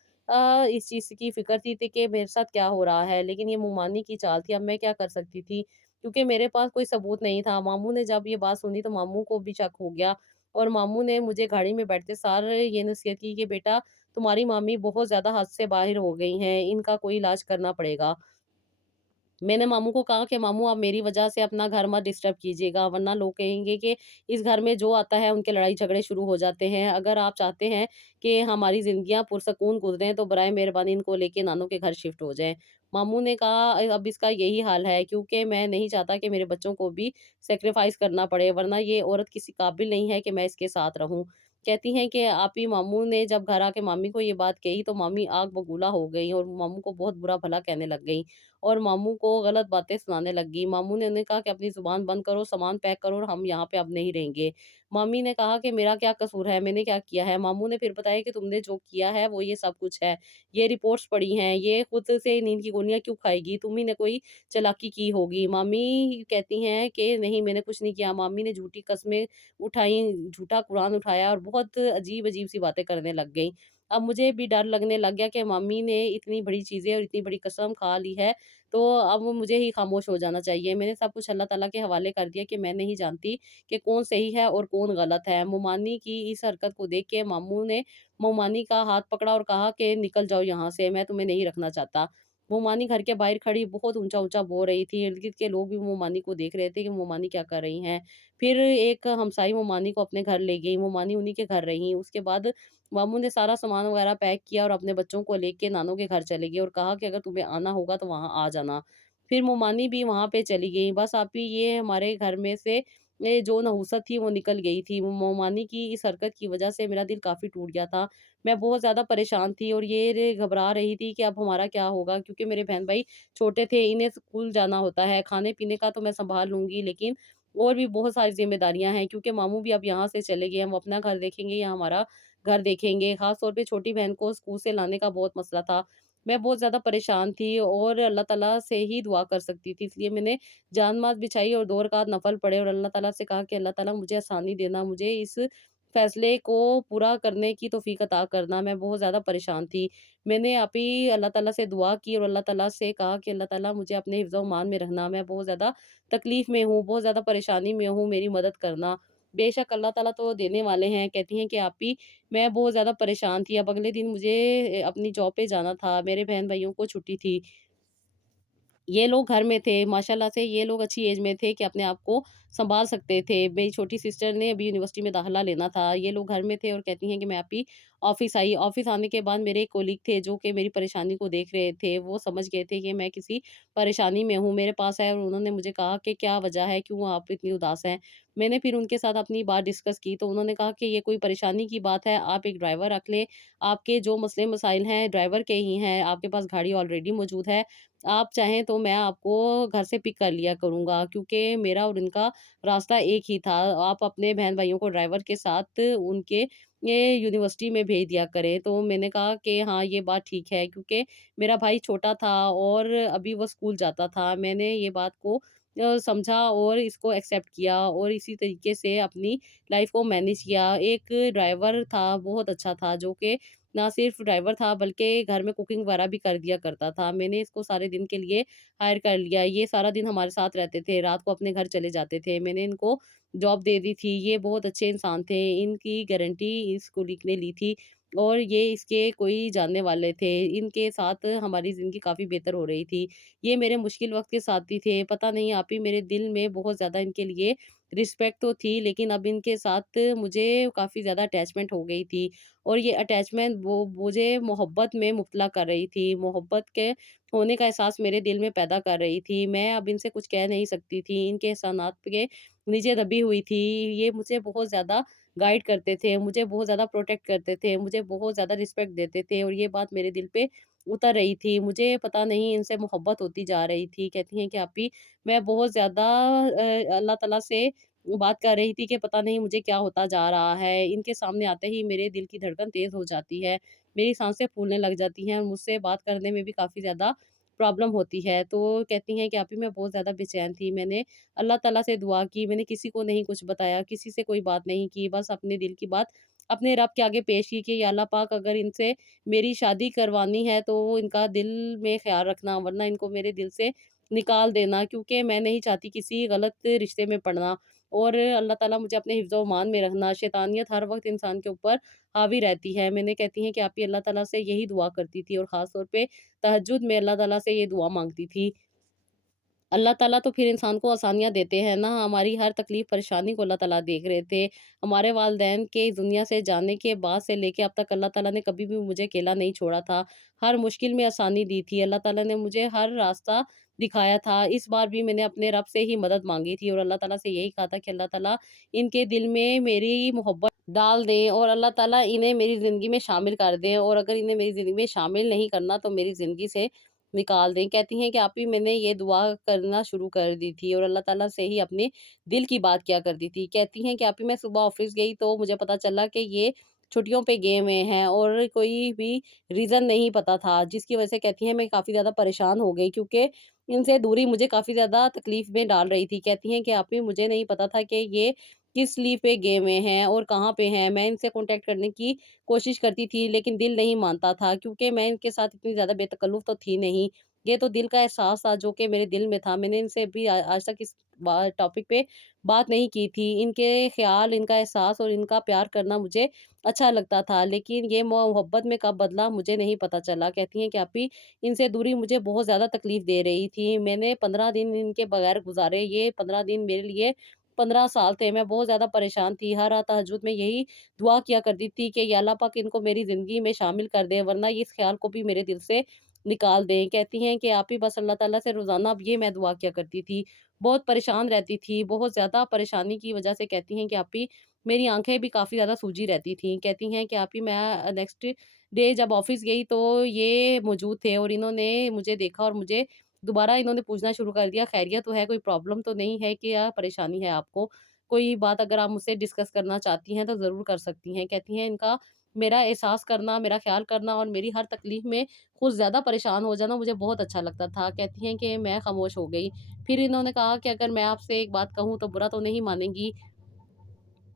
इस चीज़ की फ़िक्र थी कि मेरे साथ क्या हो रहा है, लेकिन ये मुमानी की चाल थी, अब मैं क्या कर सकती थी? क्योंकि मेरे पास कोई सबूत नहीं था। मामू ने जब ये बात सुनी तो मामू को भी शक हो गया, और मामू ने मुझे गाड़ी में बैठते सार ये नसीहत की कि बेटा तुम्हारी मामी बहुत ज़्यादा हद से बाहर हो गई हैं, इनका कोई इलाज करना पड़ेगा। मैंने मामू को कहा कि मामू आप मेरी वजह से अपना घर मत डिस्टर्ब कीजिएगा, वरना लोग कहेंगे कि इस घर में जो आता है उनके लड़ाई झगड़े शुरू हो जाते हैं। अगर आप चाहते हैं कि हमारी ज़िंदगियाँ पुरसकून गुज़रें तो बराए मेहरबानी इनको लेके नानों के घर शिफ्ट हो जाएँ। मामू ने कहा अब इसका यही हाल है, क्योंकि मैं नहीं चाहता कि मेरे बच्चों को भी सैक्रिफ़ाइस करना पड़े, वरना ये औरत किसी काबिल नहीं है कि मैं इसके साथ रहूँ। कहती हैं कि आप ही मामू ने जब घर आके मामी को ये बात कही तो मामी आग बबूला हो गई और मामू को बहुत बुरा-भला कहने लग गईं। और मामू को गलत बातें सुनाने लग गई। मामू ने उन्हें कहा कि अपनी ज़ुबान बंद करो, सामान पैक करो और हम यहाँ पे अब नहीं रहेंगे। मामी ने कहा कि मेरा क्या कसूर है? मैंने क्या किया है? मामू ने फिर बताया कि तुमने जो किया है वो ये सब कुछ है। ये रिपोर्ट्स पड़ी हैं, ये खुद से नींद की गोलियाँ क्यों खाएगी? तुम ही ने कोई चालाकी की होगी। मामी कहती हैं कि नहीं मैंने कुछ नहीं किया। मामी ने झूठी कस्में उठाई, झूठा कुरान उठाया और बहुत अजीब-अजीब सी बातें करने लग गईं। अब मुझे भी डर लगने लग गया कि मामी ने इतनी बड़ी चीज़ें और इतनी बड़ी कसम खा ली है, तो अब मुझे ही खामोश हो जाना चाहिए। मैंने सब कुछ अल्लाह ताला के हवाले कर दिया कि मैं नहीं जानती कि कौन सही है और कौन गलत है। मोमानी की इस हरकत को देख के मामू ने मोमानी का हाथ पकड़ा और कहा कि निकल जाओ यहाँ से, मैं तुम्हें नहीं रखना चाहता। मोमानी घर के बाहर खड़ी बहुत ऊँचा-ऊँचा बो रही थी। इर्द-गिर्द के लोग भी मोमानी को देख रहे थे कि मोमानी क्या कर रही हैं। फिर एक हमसाई मोमानी को अपने घर ले गई, मोमानी उन्हीं के घर रहीं। उसके बाद मामू ने सारा सामान वगैरह पैक किया और अपने बच्चों को लेके नानों के घर चले गए और कहा कि अगर तुम्हें आना होगा तो वहाँ आ जाना। फिर मोमानी भी वहाँ पे चली गई। बस आप ही ये हमारे घर में से जो नहुसत थी वो निकल गई थी। मोमानी की इस हरकत की वज़ह से मेरा दिल काफ़ी टूट गया था। मैं बहुत ज़्यादा परेशान थी और ये रे घबरा रही थी कि अब हमारा क्या होगा, क्योंकि मेरे बहन-भाई छोटे थे, इन्हें स्कूल जाना होता है। खाने-पीने का तो मैं सँभाल लूँगी, लेकिन और भी बहुत सारी ज़िम्मेदारियाँ हैं, क्योंकि मामू भी अब यहाँ से चले गए हैं। वो अपना घर देखेंगे या हमारा घर देखेंगे। ख़ास तौर पे छोटी बहन को स्कूल से लाने का बहुत मसला था। मैं बहुत ज़्यादा परेशान थी और अल्लाह ताला से ही दुआ कर सकती थी। इसलिए मैंने जान-माज़ बिछाई और 2 रकात नफ़ल पढ़े और अल्लाह ताला से कहा कि अल्लाह ताला मुझे आसानी देना, मुझे इस फ़ैसले को पूरा करने की तौफ़ीक अता करना। मैं बहुत ज़्यादा परेशान थी। मैंने आप ही अल्लाह ताला से दुआ की और अल्लाह ताला से कहा कि अल्लाह ताला मुझे अपने हिफ़्ज़-ओ-मान में रखना। मैं बहुत ज़्यादा तकलीफ़ में हूँ, बहुत ज़्यादा परेशानी में हूँ, मेरी मदद करना। बेशक अल्लाह ताला तो देने वाले हैं। कहती हैं कि आप ही, मैं बहुत ज़्यादा परेशान थी। अब अगले दिन मुझे अपनी जॉब पे जाना था, मेरे बहन-भाइयों को छुट्टी थी। ये लोग घर में थे, माशाल्लाह से ये लोग अच्छी एज में थे कि अपने आप को सँभाल सकते थे। मेरी छोटी सिस्टर ने अभी यूनिवर्सिटी में दाखिला लेना था। ये लोग घर में थे और कहती हैं कि मैं अभी ऑफ़िस आई। ऑफ़िस आने के बाद मेरे एक कलीग थे जो कि मेरी परेशानी को देख रहे थे। वो समझ गए थे कि मैं किसी परेशानी में हूँ। मेरे पास आए और उन्होंने मुझे कहा कि क्या वजह है? क्यों आप इतनी उदास हैं? मैंने फिर उनके साथ अपनी बात डिस्कस की तो उन्होंने कहा कि ये कोई परेशानी की बात है, आप एक ड्राइवर रख लें। आपके जो मसले-मसाइल हैं ड्राइवर के ही हैं, आपके पास गाड़ी ऑलरेडी मौजूद है। आप चाहें तो मैं आपको घर से पिक कर लिया करूँगा, क्योंकि मेरा और उनका रास्ता एक ही था। आप अपने बहन-भाइयों को ड्राइवर के साथ उनके ये यूनिवर्सिटी में भेज दिया करें। तो मैंने कहा कि हाँ, ये बात ठीक है, क्योंकि मेरा भाई छोटा था और अभी वो स्कूल जाता था। मैंने ये बात को समझा और इसको एक्सेप्ट किया और इसी तरीके से अपनी लाइफ़ को मैनेज किया। एक ड्राइवर था, बहुत अच्छा था, जो कि ना सिर्फ़ ड्राइवर था बल्कि घर में कुकिंग वगैरह भी कर दिया करता था। मैंने इसको सारे दिन के लिए हायर कर लिया। ये सारा दिन हमारे साथ रहते थे, रात को अपने घर चले जाते थे। मैंने इनको जॉब दे दी थी। ये बहुत अच्छे इंसान थे। इनकी गारंटी इस कुलीग ने ली थी और ये इसके कोई जानने वाले थे। इनके साथ हमारी ज़िंदगी काफ़ी बेहतर हो रही थी। ये मेरे मुश्किल वक़्त के साथी थे। पता नहीं आप ही, मेरे दिल में बहुत ज़्यादा इनके लिए रिस्पेक्ट तो थी, लेकिन अब इनके साथ मुझे काफ़ी ज़्यादा अटैचमेंट हो गई थी। और ये अटैचमेंट वो मुझे मोहब्बत में मुब्तला कर रही थी। मोहब्बत के होने का एहसास मेरे दिल में पैदा कर रही थी। मैं अब इनसे कुछ कह नहीं सकती थी। इनके एहसानात के नीचे दबी हुई थी। ये मुझे बहुत ज़्यादा गाइड करते थे, मुझे बहुत ज़्यादा प्रोटेक्ट करते थे, मुझे बहुत ज़्यादा रिस्पेक्ट देते थे और ये बात मेरे दिल पे उतर रही थी। मुझे पता नहीं इनसे मोहब्बत होती जा रही थी। कहती हैं कि "आपी, मैं बहुत ज़्यादा अल्लाह ताला से बात कर रही थी कि पता नहीं मुझे क्या होता जा रहा है। इनके सामने आते ही मेरे दिल की धड़कन तेज़ हो जाती है, मेरी साँसें फूलने लग जाती हैं और मुझसे बात करने में भी काफ़ी ज़्यादा प्रॉब्लम होती है। तो कहती हैं कि "आप ही, मैं बहुत ज़्यादा बेचैन थी। मैंने अल्लाह ताला से दुआ की, मैंने किसी को नहीं कुछ बताया, किसी से कोई बात नहीं की, बस अपने दिल की बात अपने रब के आगे पेश की कि या अल्लाह पाक, अगर इनसे मेरी शादी करवानी है तो इनका दिल में ख़्याल रखना, वरना इनको मेरे दिल से निकाल देना, क्योंकि मैं नहीं चाहती किसी गलत रिश्ते में पड़ना। और अल्लाह ताला मुझे अपने हिफ्ज़-ओ-मान में रखना। शैतानियत हर वक़्त इंसान के ऊपर हावी रहती है। मैंने कहती हैं कि आप ही अल्लाह ताला से यही दुआ करती थी और ख़ास तौर पे तहज्जुद में अल्लाह ताला से ये दुआ माँगती थी। अल्लाह ताला तो फिर इंसान को आसानियाँ देते हैं ना, हमारी हर तकलीफ़ परेशानी को अल्लाह ताला देख रहे थे। हमारे वालिदैन के इस दुनिया से जाने के बाद से लेके अब तक अल्लाह ताला ने कभी भी मुझे अकेला नहीं छोड़ा था। हर मुश्किल में आसानी दी थी। अल्लाह ताला ने मुझे हर रास्ता दिखाया था। इस बार भी मैंने अपने रब से ही मदद माँगी थी और अल्लाह ताला से यही कहा था कि अल्लाह ताला इनके दिल में मेरी मोहब्बत डाल दें और अल्लाह ताला इन्हें मेरी ज़िंदगी में शामिल कर दें, और अगर इन्हें मेरी ज़िंदगी में शामिल नहीं करना तो मेरी ज़िंदगी से निकाल दें। कहती हैं कि आप ही, मैंने ये दुआ करना शुरू कर दी थी और अल्लाह ताला से ही अपने दिल की बात किया करती थी। कहती हैं कि आप ही, मैं सुबह ऑफ़िस गई तो मुझे पता चला कि ये छुट्टियों पे गए हुए हैं और कोई भी रीज़न नहीं पता था, जिसकी वजह से कहती हैं मैं काफ़ी ज़्यादा परेशान हो गई, क्योंकि इनसे दूरी मुझे काफ़ी ज़्यादा तकलीफ़ में डाल रही थी। कहती हैं कि आप ही, मुझे नहीं पता था कि ये किस लीव पे गए हुए हैं और कहाँ पे हैं। मैं इनसे कॉन्टैक्ट करने की कोशिश करती थी, लेकिन दिल नहीं मानता था, क्योंकि मैं इनके साथ इतनी ज़्यादा बेतकल्लुफ़ तो थी नहीं। ये तो दिल का एहसास था जो कि मेरे दिल में था। मैंने इनसे भी आज तक इस टॉपिक पे बात नहीं की थी। इनके ख़्याल, इनका एहसास और इनका प्यार करना मुझे अच्छा लगता था, लेकिन ये मोहब्बत में कब बदला मुझे नहीं पता चला। कहती हैं कि आप ही, इनसे दूरी मुझे बहुत ज़्यादा तकलीफ़ दे रही थी। मैंने 15 दिन इनके बगैर गुज़ारे। ये 15 दिन मेरे लिए 15 साल थे। मैं बहुत ज़्यादा परेशान थी। हर रात तहज्जुद में यही दुआ किया करती थी कि या अल्लाह पाक, इनको मेरी ज़िंदगी में शामिल कर दें, वरना ये इस ख़्याल को भी मेरे दिल से निकाल दें। कहती हैं कि आप ही, बस अल्लाह ताला से रोज़ाना अब ये मैं दुआ किया करती थी। बहुत परेशान रहती थी, बहुत ज़्यादा परेशानी की वज़ह से कहती हैं कि आप ही, मेरी आँखें भी काफ़ी ज़्यादा सूजी रहती थीं। कहती हैं कि आप ही, मैं नेक्स्ट डे जब ऑफ़िस गई तो ये मौजूद थे और इन्होंने मुझे देखा और मुझे दोबारा इन्होंने पूछना शुरू कर दिया, "खैरियत तो है? कोई प्रॉब्लम तो नहीं है कि या परेशानी है आपको? कोई बात अगर आप मुझसे डिस्कस करना चाहती हैं तो ज़रूर कर सकती हैं।" कहती हैं इनका मेरा एहसास करना, मेरा ख़्याल करना और मेरी हर तकलीफ़ में खुद ज़्यादा परेशान हो जाना मुझे बहुत अच्छा लगता था। कहती हैं कि मैं ख़ामोश हो गई। फिर इन्होंने कहा कि अगर मैं आपसे एक बात कहूँ तो बुरा तो नहीं मानेंगी?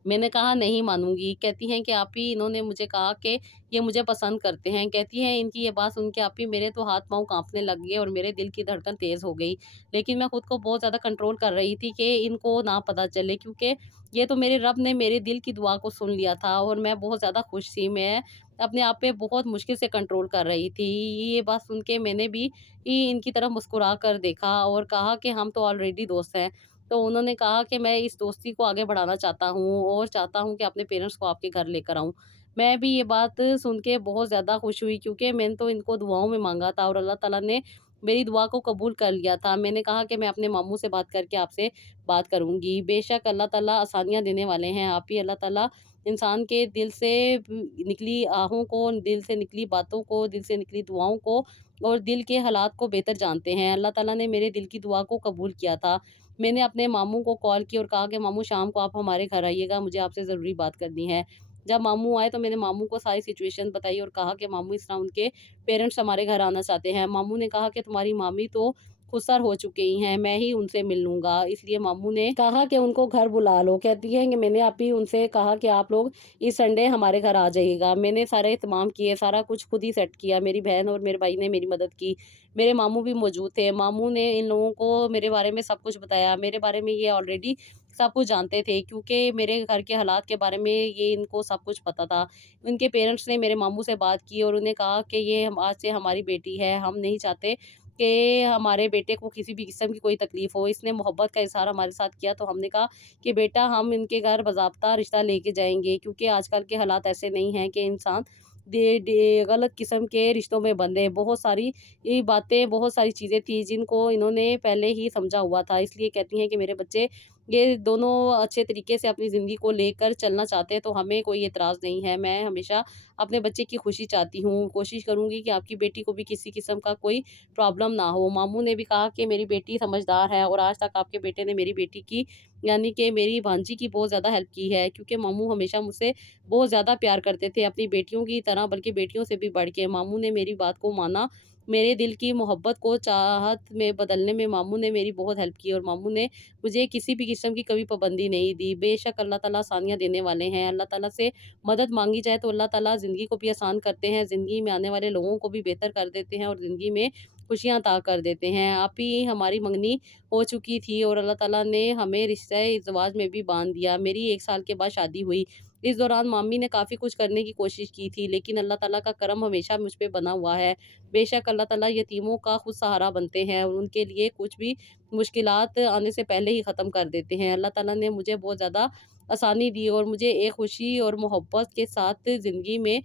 मैंने कहा नहीं मानूँगी। कहती हैं कि आपी इन्होंने मुझे कहा कि ये मुझे पसंद करते हैं। कहती हैं इनकी ये बात सुन के आपी मेरे तो हाथ-पाँव काँपने लग गए और मेरे दिल की धड़कन तेज़ हो गई। लेकिन मैं खुद को बहुत ज़्यादा कंट्रोल कर रही थी कि इनको ना पता चले, क्योंकि ये तो मेरे रब ने मेरे दिल की दुआ को सुन लिया था और मैं बहुत ज़्यादा खुश थी। मैं अपने आप पे बहुत मुश्किल से कंट्रोल कर रही थी। ये बात सुन के मैंने भी इनकी तरफ मुस्कुरा कर देखा और कहा कि हम तो ऑलरेडी दोस्त हैं। तो उन्होंने कहा कि मैं इस दोस्ती को आगे बढ़ाना चाहता हूँ और चाहता हूँ कि अपने पेरेंट्स को आपके घर लेकर आऊँ। मैं भी ये बात सुन के बहुत ज़्यादा खुश हुई, क्योंकि मैंने तो इनको दुआओं में माँगा था और अल्लाह ताला ने मेरी दुआ को कबूल कर लिया था। मैंने कहा कि मैं अपने मामू से बात करके आपसे बात करूँगी। बेशक अल्लाह ताला आसानियाँ देने वाले हैं। आप ही अल्लाह ताला इंसान के दिल से निकली आहों को, दिल से निकली बातों को, दिल से निकली दुआओं को और दिल के हालात को बेहतर जानते हैं। अल्लाह ताला ने मेरे दिल की दुआ को कबूल किया था। मैंने अपने मामू को कॉल की और कहा कि मामू शाम को आप हमारे घर आइएगा, मुझे आपसे ज़रूरी बात करनी है। जब मामू आए तो मैंने मामू को सारी सिचुएशन बताई और कहा कि मामू इस तरह उनके पेरेंट्स हमारे घर आना चाहते हैं। मामू ने कहा कि तुम्हारी मामी तो खुसर हो चुकी हैं, मैं ही उनसे मिल लूँगा। इसलिए मामू ने कहा कि उनको घर बुला लो। कहती हैं कि मैंने अभी उनसे कहा कि आप लोग इस संडे हमारे घर आ जाइएगा। मैंने सारे इंतज़ाम किए, सारा कुछ खुद ही सेट किया। मेरी बहन और मेरे भाई ने मेरी मदद की। मेरे मामू भी मौजूद थे। मामू ने इन लोगों को मेरे बारे में सब कुछ बताया। मेरे बारे में ये ऑलरेडी सब कुछ जानते थे, क्योंकि मेरे घर के हालात के बारे में ये इनको सब कुछ पता था। उनके पेरेंट्स ने मेरे मामू से बात की और उन्हें कहा कि ये हम आज से हमारी बेटी है। हम नहीं चाहते कि हमारे बेटे को किसी भी किस्म की कोई तकलीफ़ हो। इसने मोहब्बत का इज़हार हमारे साथ किया तो हमने कहा कि बेटा हम इनके घर बाज़ाब्ता रिश्ता लेके जाएँगे, क्योंकि आजकल के हालात ऐसे नहीं हैं कि इंसान गलत किस्म के रिश्तों में बंधे। बहुत सारी ये बातें, बहुत सारी चीज़ें थी जिनको इन्होंने पहले ही समझा हुआ था। इसलिए कहती हैं कि मेरे बच्चे ये दोनों अच्छे तरीके से अपनी ज़िंदगी को लेकर चलना चाहते हैं तो हमें कोई एतराज़ नहीं है। मैं हमेशा अपने बच्चे की खुशी चाहती हूँ। कोशिश करूँगी कि आपकी बेटी को भी किसी किस्म का कोई प्रॉब्लम ना हो। मामू ने भी कहा कि मेरी बेटी समझदार है और आज तक आपके बेटे ने मेरी बेटी की, यानी कि मेरी भांजी की, बहुत ज़्यादा हेल्प की है, क्योंकि मामू हमेशा मुझसे बहुत ज़्यादा प्यार करते थे, अपनी बेटियों की तरह, बल्कि बेटियों से भी बढ़ के। मामू ने मेरी बात को माना। मेरे दिल की मोहब्बत को चाहत में बदलने में मामू ने मेरी बहुत हेल्प की और मामू ने मुझे किसी भी किस्म की कभी पाबंदी नहीं दी। बेशक अल्लाह ताला आसानियाँ देने वाले हैं। अल्लाह ताला से मदद माँगी जाए तो अल्लाह ताला ज़िंदगी को भी आसान करते हैं, ज़िंदगी में आने वाले लोगों को भी बेहतर कर देते हैं और ज़िंदगी में खुशियाँ अता कर देते हैं। आप ही हमारी मंगनी हो चुकी थी और अल्लाह ताला ने हमें रिश्ते-ए-ज़वाज में भी बाँध दिया। मेरी 1 साल के बाद शादी हुई। इस दौरान मामी ने काफ़ी कुछ करने की कोशिश की थी, लेकिन अल्लाह ताला का करम हमेशा मुझ पे बना हुआ है। बेशक अल्लाह ताला यतीमों का खुद सहारा बनते हैं और उनके लिए कुछ भी मुश्किलात आने से पहले ही ख़त्म कर देते हैं। अल्लाह ताला ने मुझे बहुत ज़्यादा आसानी दी और मुझे एक खुशी और मोहब्बत के साथ ज़िंदगी में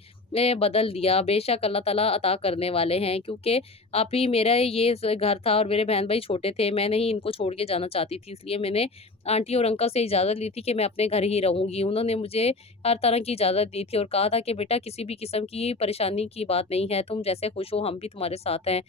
बदल दिया। बेशक अल्लाह ताला अता करने वाले हैं, क्योंकि आप ही मेरा ये घर था और मेरे बहन-भाई छोटे थे। मैं नहीं इनको छोड़ के जाना चाहती थी, इसलिए मैंने आंटी और अंकल से इजाज़त ली थी कि मैं अपने घर ही रहूँगी। उन्होंने मुझे हर तरह की इजाज़त दी थी और कहा था कि बेटा किसी भी किस्म की परेशानी की बात नहीं है, तुम जैसे खुश हो हम भी तुम्हारे साथ हैं,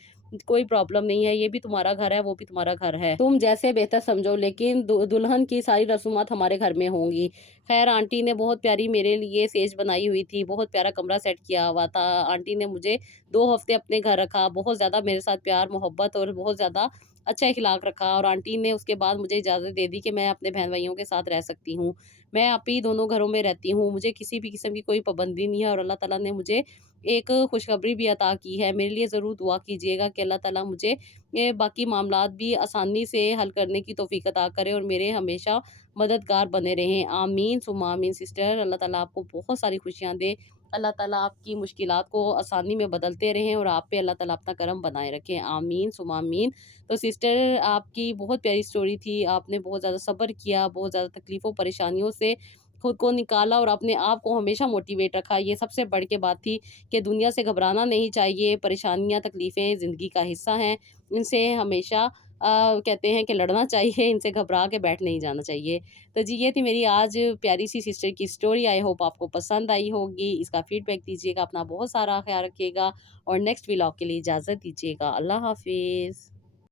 कोई प्रॉब्लम नहीं है, ये भी तुम्हारा घर है, वो भी तुम्हारा घर है। तुम जैसे बेहतर समझो, लेकिन दुल्हन की सारी रसूमात हमारे घर में होंगी। ख़ैर आंटी ने बहुत प्यारी मेरे लिए सेज बनाई हुई थी, बहुत प्यारा कमरा सेट किया हुआ था। आंटी ने मुझे 2 हफ़्ते अपने घर रखा, बहुत ज़्यादा मेरे साथ प्यार, मोहब्बत और बहुत ज़्यादा अच्छा इख़लाक़ रखा और आंटी ने उसके बाद मुझे इजाज़त दे दी कि मैं अपने बहन-भाइयों के साथ रह सकती हूँ। मैं आप ही दोनों घरों में रहती हूँ, मुझे किसी भी किस्म की कोई पाबंदी नहीं है और अल्लाह ताला ने मुझे एक खुशखबरी भी अता की है। मेरे लिए ज़रूर दुआ कीजिएगा कि अल्लाह ताला मुझे ये बाकी मामलात भी आसानी से हल करने की तौफ़ीक अता करे और मेरे हमेशा मददगार बने रहें। आमीन सुम्मा आमीन सिस्टर। अल्लाह ताला आपको बहुत सारी खुशियाँ दे। अल्लाह ताला आपकी मुश्किलात को आसानी में बदलते रहें और आप पे अल्लाह ताला अपना करम बनाए रखें। आमीन सुम्मा आमीन। तो सिस्टर आपकी बहुत प्यारी स्टोरी थी। आपने बहुत ज़्यादा सब्र किया, बहुत ज़्यादा तकलीफ़ों परेशानियों से खुद को निकाला और अपने आप को हमेशा मोटिवेट रखा। ये सबसे बढ़ के बात थी कि दुनिया से घबराना नहीं चाहिए। परेशानियाँ, तकलीफ़ें ज़िंदगी का हिस्सा हैं। इनसे हमेशा कहते हैं कि लड़ना चाहिए, इनसे घबरा के बैठ नहीं जाना चाहिए। तो जी ये थी मेरी आज प्यारी-सी सिस्टर की स्टोरी। आई होप आपको पसंद आई होगी। इसका फ़ीडबैक दीजिएगा। अपना बहुत सारा ख़्याल रखिएगा और नेक्स्ट व्लॉग के लिए इजाज़त दीजिएगा। अल्लाह हाफ़िज़।